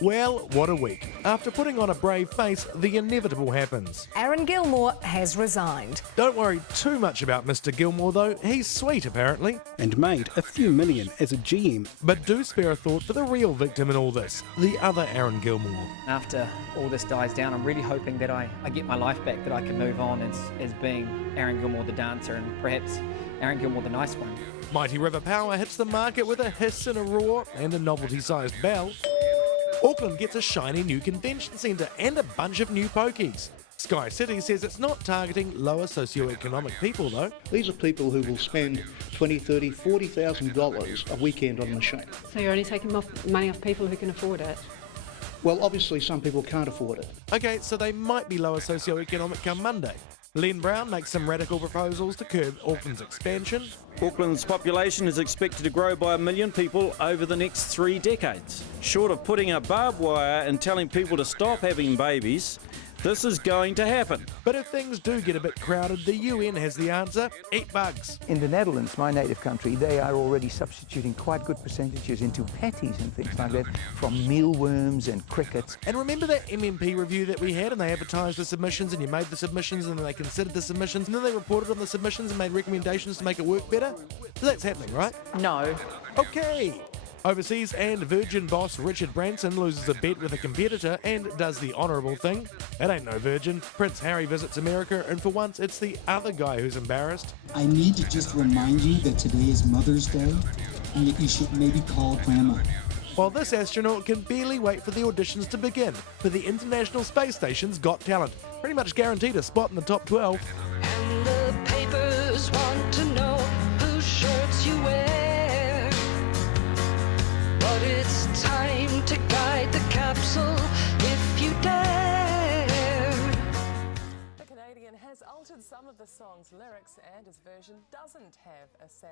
Well, what a week. After putting on a brave face, the inevitable happens. Aaron Gilmore has resigned. Don't worry too much about Mr. Gilmore though, he's sweet apparently. And made a few million as a GM. But do spare a thought for the real victim in all this, the other Aaron Gilmore. After all this dies down, I'm really hoping that I get my life back, that I can move on as being Aaron Gilmore the dancer and perhaps Aaron Gilmore the nice one. Mighty River Power hits the market with a hiss and a roar and a novelty-sized bell. Auckland gets a shiny new convention centre and a bunch of new pokies. Sky City says it's not targeting lower socioeconomic people though. These are people who will spend $20,000, $30,000, $40,000 a weekend on a machine. So you're only taking money off people who can afford it? Well, obviously some people can't afford it. Okay, so they might be lower socioeconomic come Monday. Len Brown makes some radical proposals to curb Auckland's expansion. Auckland's population is expected to grow by 1 million people over the next 3 decades. Short of putting up barbed wire and telling people to stop having babies, this is going to happen. But if things do get a bit crowded, the UN has the answer: eat bugs. In the Netherlands, my native country, they are already substituting quite good percentages into patties and things like that from mealworms and crickets. And remember that MMP review that we had and they advertised the submissions and you made the submissions and then they considered the submissions and then they reported on the submissions and made recommendations to make it work better? So that's happening, right? No. Okay. Overseas and Virgin boss Richard Branson loses a bet with a competitor and does the honourable thing. It ain't no Virgin. Prince Harry visits America and for once it's the other guy who's embarrassed. I need to just remind you that today is Mother's Day and that you should maybe call Grandma. While this astronaut can barely wait for the auditions to begin for the International Space Station's Got Talent. Pretty much guaranteed a spot in the top 12. And the papers want to know whose shirts you wear. But it's time to guide the capsule if you dare. The Canadian has altered some of the song's lyrics and his version doesn't have a sad